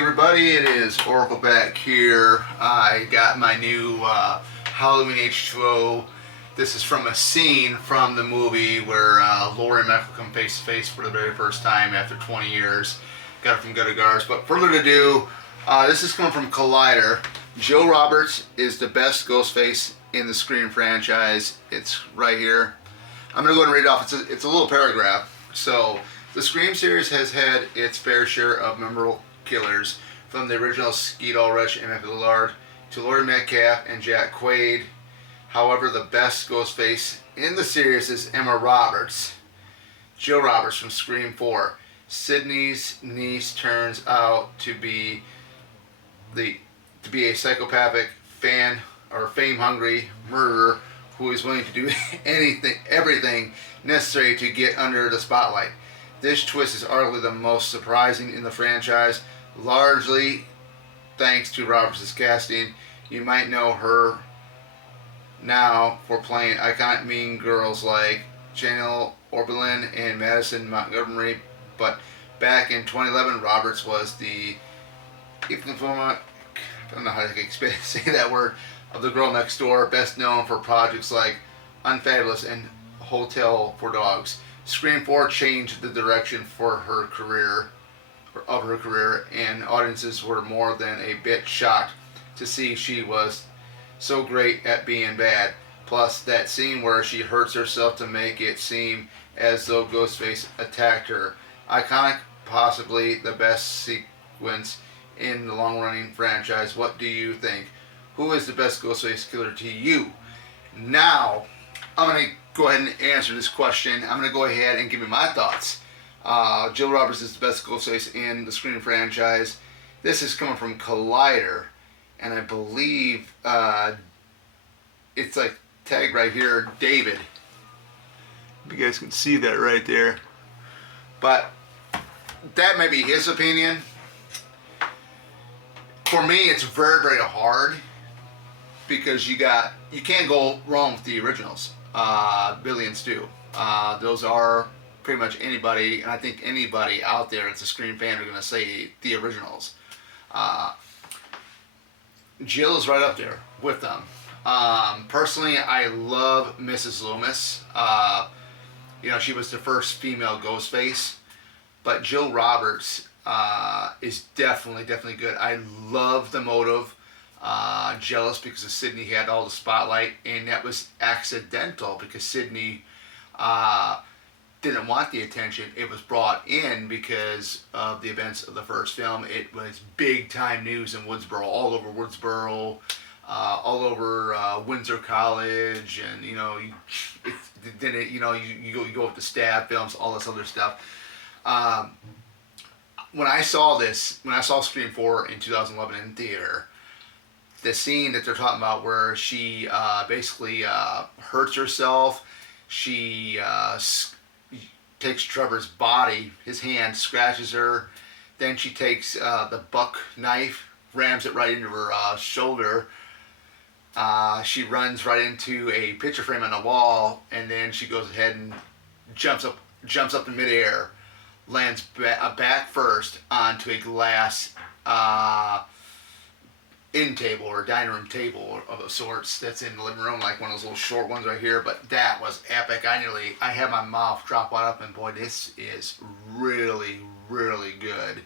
Everybody, it is Oracle back here. I got my new Halloween H2O. This is from a scene from the movie where Laurie and Michael come face to face for the very first time after 20 years. Got it from Gutter Gars. But further ado, this is coming from Collider. Jill Roberts is the best Ghostface in the Scream franchise. It's right here. I'm going to go ahead and read it off. It's a little paragraph. So, the Scream series has had its fair share of memorable killers, from the original Skeet Ulrich and Matthew Lillard to Laurie Metcalf and Jack Quaid. However, the best Ghostface in the series is Emma Roberts. Jill Roberts from Scream 4. Sidney's niece turns out to be a psychopathic fame-hungry murderer who is willing to do everything necessary to get under the spotlight. This twist is arguably the most surprising in the franchise, largely thanks to Roberts' casting. You might know her now for playing iconic mean girls like Janelle Oberlin and Madison Montgomery, but back in 2011, Roberts was the I don't know how to say that word, of the girl next door, best known for projects like Unfabulous and Hotel for Dogs. Scream 4 changed the direction for her career, and audiences were more than a bit shocked to see she was so great at being bad. Plus, that scene where she hurts herself to make it seem as though Ghostface attacked her. Iconic, possibly the best sequence in the long-running franchise. What do you think? Who is the best Ghostface killer to you? Now, I'm going to go ahead and answer this question. I'm going to go ahead and give you my thoughts. Jill Roberts is the best Ghostface in the Scream franchise. This is coming from Collider, and I believe it's like tagged right here, David. You guys can see that right there. But that may be his opinion. For me, it's very, very hard because you can't go wrong with the originals. Billy and Stu. Those are pretty much anybody, and I think anybody out there that's a Scream fan are going to say the originals. Jill is right up there with them. Personally, I love Mrs. Loomis. She was the first female Ghostface, but Jill Roberts is definitely good. I love the motive. Jealous because of Sidney had all the spotlight, and that was accidental because Sidney didn't want the attention. It was brought in because of the events of the first film. It was big time news in Woodsboro, all over Woodsboro, all over Windsor College, and you go with the stab films, all this other stuff. When I saw Scream 4 in 2011 in theater, the scene that they're talking about where she basically hurts herself, she takes Trevor's body, his hand, scratches her, then she takes the buck knife, rams it right into her shoulder. She runs right into a picture frame on the wall, and then she goes ahead and jumps up in midair, lands back first onto a glass end table or dining room table of sorts that's in the living room, like one of those little short ones right here. But that was epic. I had my mouth drop wide up, and boy, this is really, really good.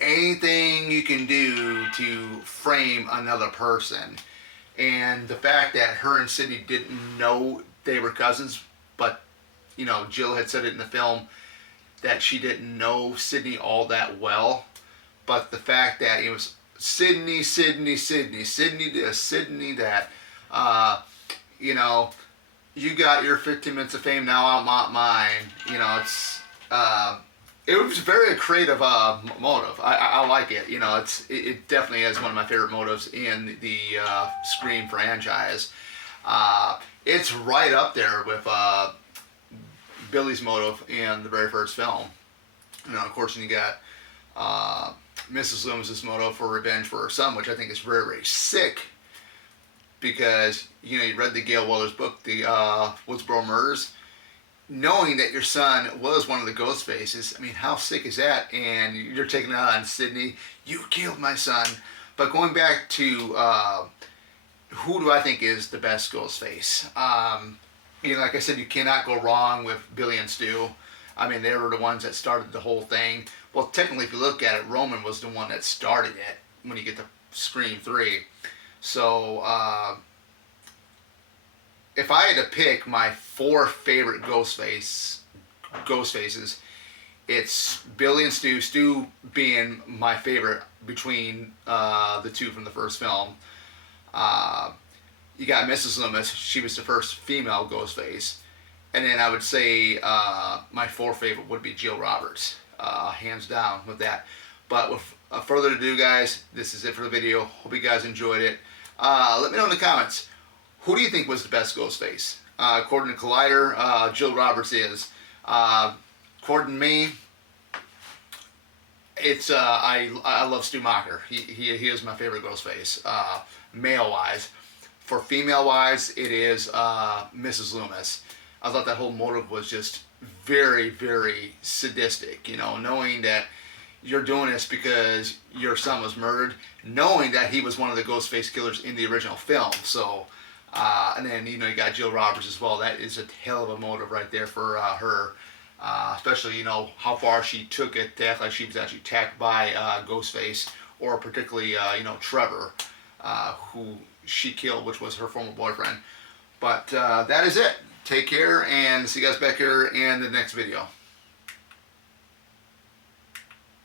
Anything you can do to frame another person, and the fact that her and Sidney didn't know they were cousins, but Jill had said it in the film that she didn't know Sidney all that well, but the fact that it was Sidney this, Sidney that. You got your 15 minutes of fame, now I want mine. It was very creative motive. I like it. It definitely is one of my favorite motives in the Scream franchise. It's right up there with Billy's motive in the very first film. Of course, you got Mrs. Loomis' motive for revenge for her son, which I think is very, very sick, because you read the Gail Weller's book, the Woodsboro Murders. knowing that your son was one of the ghost faces, I mean, how sick is that? And you're taking it out on Sydney. You killed my son. But going back to who do I think is the best ghost face? Like I said, you cannot go wrong with Billy and Stu. I mean, they were the ones that started the whole thing. Well, technically, if you look at it, Roman was the one that started it when you get to Scream 3. So, if I had to pick my 4 favorite ghost faces, it's Billy and Stu. Stu being my favorite between the 2 from the first film. You got Mrs. Loomis. She was the first female ghost face. And then I would say my 4th favorite would be Jill Roberts. Hands down with that. But with further ado, guys, this is it for the video. Hope you guys enjoyed it. Let me know in the comments, who do you think was the best ghost face? According to Collider, Jill Roberts is. According to me, it's I love Stu Macher. He is my favorite ghost face, male wise. For female wise, it is Mrs. Loomis. I thought that whole motive was just very, very sadistic. Knowing that you're doing this because your son was murdered, knowing that he was one of the Ghostface killers in the original film. So, and then you got Jill Roberts as well. That is a hell of a motive right there for her. Especially how far she took it to act like she was actually attacked by Ghostface, or particularly Trevor, who she killed, which was her former boyfriend. But that is it. Take care, and see you guys back here in the next video.